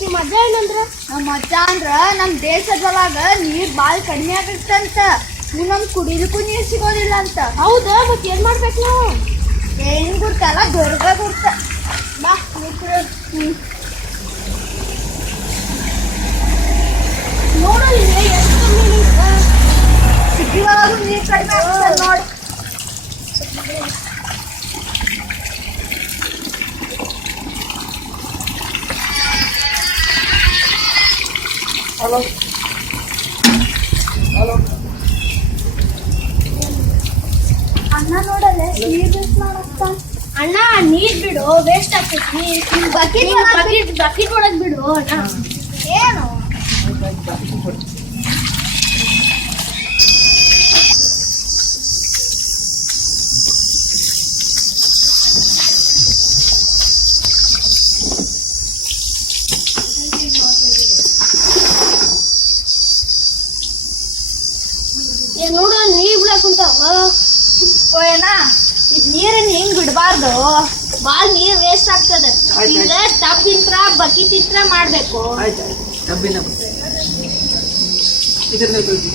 ನಿಮ್ಮ ಅಜ್ಜ ಏನಂದ್ರ? ನಮ್ಮ ಅಜ್ಜ ಅಂದ್ರ ನಮ್ ದೇಶದೊಳಗ ನೀರ್ ಬಾಳ್ ಕಡಿಮೆ ಆಗತ್ತಂತ. ನಮ್ ಕುಡಿಲಿಕ್ಕೂ ನೀರ್ ಸಿಗೋದಿಲ್ಲ ಅಂತ. ಹೌದಾ, ಮತ್ ಏನ್ ಮಾಡ್ಬೇಕು ನಾವು? ಏನ್ ಗುರ್ತಲ್ಲ ದೊರ್ಗ ಗುರ್ತ. ಬಾ ನೋಡಲ್ಲಿ ಎಷ್ಟು ಸಿಟಿ ಒಳಗೂ ನೀರ್ ಕಡಿಮೆ ಆಗ್ತದ ನೋಡಿ. ಹಲೋ ಹಲೋ ಅಣ್ಣ ನೋಡಲ್ಲ ನೀರ್ ವೇಸ್ಟ್ ಮಾಡತ್ತ. ಅಣ್ಣ ನೀರ್ ಬಿಡು, ವೇಸ್ಟ್ ಆಗ್ತೈತಿ. ಬಕೆಟ್ ಒಳಗ್ ಬಿಡು ಅಣ್ಣ. ಏನು ನೋಡು ನೀರ್ ಬಿಡಕ್ ಕುಂತಾವ. ಏನ ಇದ್ ನೀರನ್ನ ಹಿಂಗ್ ಬಿಡ್ಬಾರ್ದು. ಬಾಳ್ ನೀರ್ ವೇಸ್ಟ್ ಆಗ್ತದ. ಆಯ್ತ್ ಈಗ ಟಬ್ ಇತ್ರ ಬಕೆಟ್ ಇತ್ರ ಮಾಡ್ಬೇಕು. ಆಯ್ತು ಡಬ್ಬಿನ ಇದನ್ನ ತೊಳ್ದು.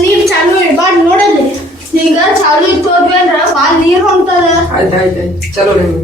ನೀರ್ ಚಾಲು ಇಡ್ಬಾರ್ದು ನೋಡಲ್ಲಿ. ಈಗ ಚಾಲು ಇತ್ತು ಅಂದ್ರ ಬಾಳ್ ನೀರ್ ಹೊಂಟದ. ಆಯ್ತು ಚಲೋ ನೀವು